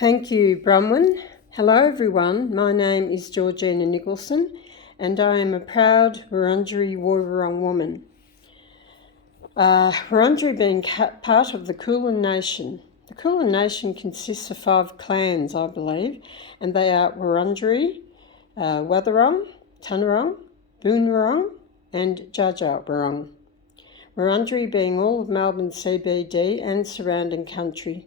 Thank you, Bronwyn. Hello everyone, my name is Georgina Nicholson and I am a proud Wurundjeri Woiwurrung woman. Wurundjeri being part of the Kulin Nation. The Kulin Nation consists of 5 clans, I believe, and they are Wurundjeri, Wathaurong, Tanarong, Boonwurrung and Dja Dja Wurrung. Wurundjeri being all of Melbourne CBD and surrounding country,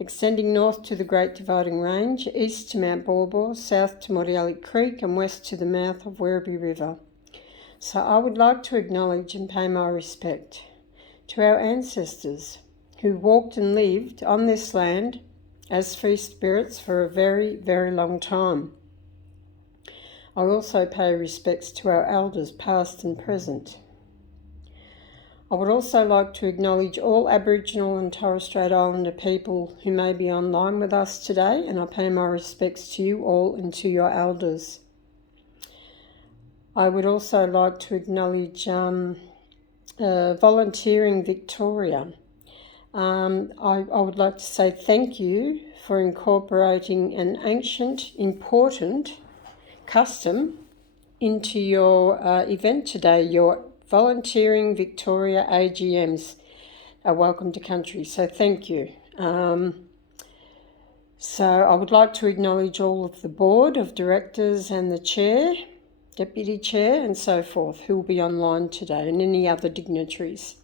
extending north to the Great Dividing Range, east to Mount Baw Baw, south to Mordialloc Creek and west to the mouth of Werribee River. So I would like to acknowledge and pay my respect to our ancestors who walked and lived on this land as free spirits for a very, very long time. I also pay respects to our elders past and present. I would also like to acknowledge all Aboriginal and Torres Strait Islander people who may be online with us today, and I pay my respects to you all and to your elders. I would also like to acknowledge Volunteering Victoria. I would like to say thank you for incorporating an ancient, important custom into your event today, your Volunteering Victoria AGMs are welcome to country, so thank you. So I would like to acknowledge all of the board of directors and the chair, deputy chair and so forth who will be online today, and any other dignitaries.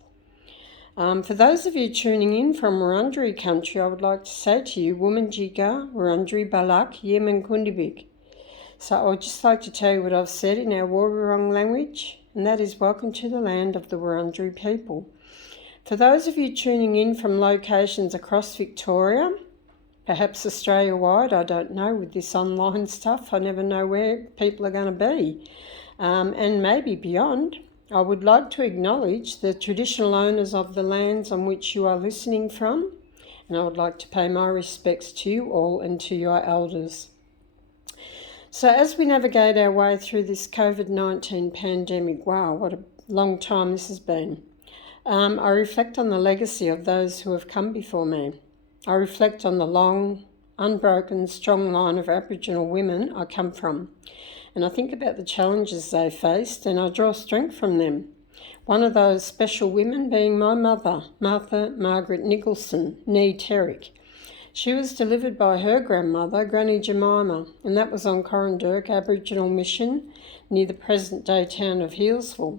For those of you tuning in from Wurundjeri country, I would like to say to you, Womanjika, Wurundjeri Balak, Yemen Kundibik. So I would just like to tell you what I've said in our Woiwurrung language, and that is welcome to the land of the Wurundjeri people. For those of you tuning in from locations across Victoria, perhaps Australia-wide, I don't know, with this online stuff, I never know where people are going to be, and maybe beyond, I would like to acknowledge the traditional owners of the lands on which you are listening from, and I would like to pay my respects to you all and to your elders. So as we navigate our way through this COVID-19 pandemic, wow, what a long time this has been, I reflect on the legacy of those who have come before me. I reflect on the long, unbroken, strong line of Aboriginal women I come from, and I think about the challenges they faced and I draw strength from them. One of those special women being my mother, Martha Margaret Nicholson, née Terrick. She was delivered by her grandmother, Granny Jemima, and that was on Corranderk Aboriginal Mission near the present-day town of Healesville.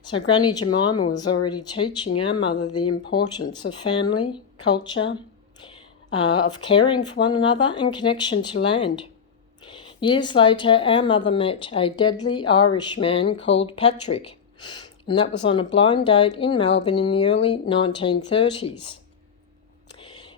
So Granny Jemima was already teaching our mother the importance of family, culture, of caring for one another and connection to land. Years later, our mother met a deadly Irish man called Patrick, and that was on a blind date in Melbourne in the early 1930s.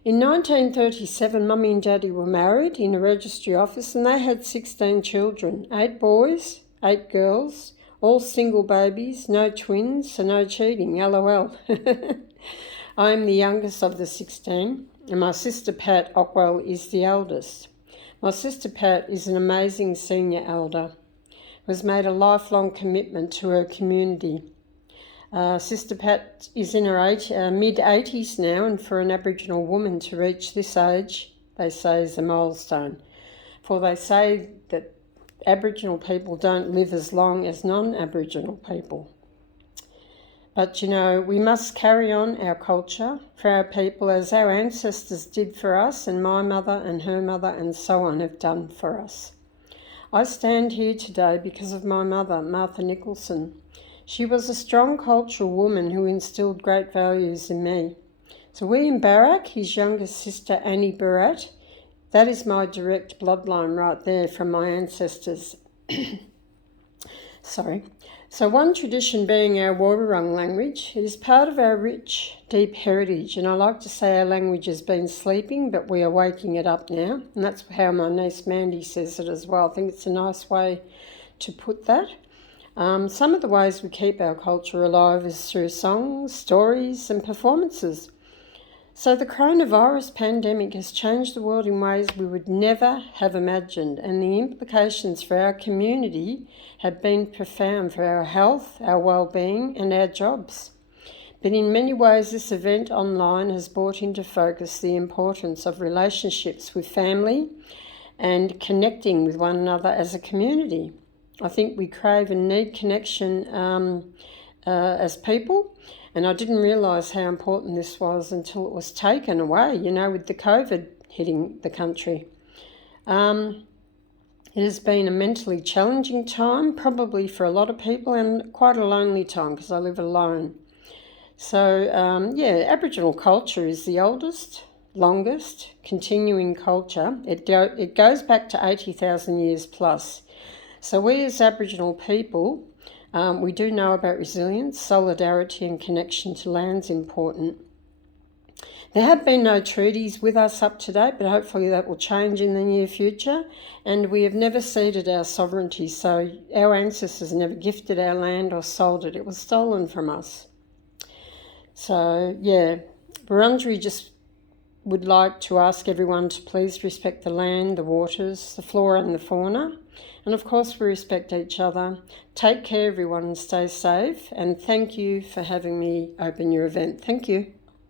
In 1937, Mummy and Daddy were married in a registry office and they had 16 children, 8 boys, 8 girls, all single babies, no twins, so no cheating, LOL. I am the youngest of the 16 and my sister Pat Ockwell is the eldest. My sister Pat is an amazing senior elder who has made a lifelong commitment to her community. Sister Pat is in her mid-80s now, and for an Aboriginal woman to reach this age, they say is a milestone. For they say that Aboriginal people don't live as long as non-Aboriginal people. But you know, we must carry on our culture for our people as our ancestors did for us, and my mother and her mother and so on have done for us. I stand here today because of my mother, Martha Nicholson. She was a strong cultural woman who instilled great values in me. So William Barak, his younger sister Annie Barat, that is my direct bloodline right there from my ancestors. Sorry. So one tradition being our Woiwurrung language, it is part of our rich, deep heritage, and I like to say our language has been sleeping, but we are waking it up now, and that's how my niece Mandy says it as well. I think it's a nice way to put that. Some of the ways we keep our culture alive is through songs, stories and performances. So the coronavirus pandemic has changed the world in ways we would never have imagined, and the implications for our community have been profound for our health, our well-being and our jobs. But in many ways, this event online has brought into focus the importance of relationships with family and connecting with one another as a community. I think we crave and need connection as people, and I didn't realise how important this was until it was taken away, with the COVID hitting the country. It has been a mentally challenging time, probably for a lot of people, and quite a lonely time because I live alone. So, Aboriginal culture is the oldest, longest, continuing culture. It goes back to 80,000 years plus. So we as Aboriginal people, we do know about resilience, solidarity and connection to land's important. There have been no treaties with us up to date, but hopefully that will change in the near future. And we have never ceded our sovereignty, so our ancestors never gifted our land or sold it. It was stolen from us. So, Wurundjeri just would like to ask everyone to please respect the land, the waters, the flora and the fauna. And of course, we respect each other. Take care, everyone, and stay safe. And thank you for having me open your event. Thank you.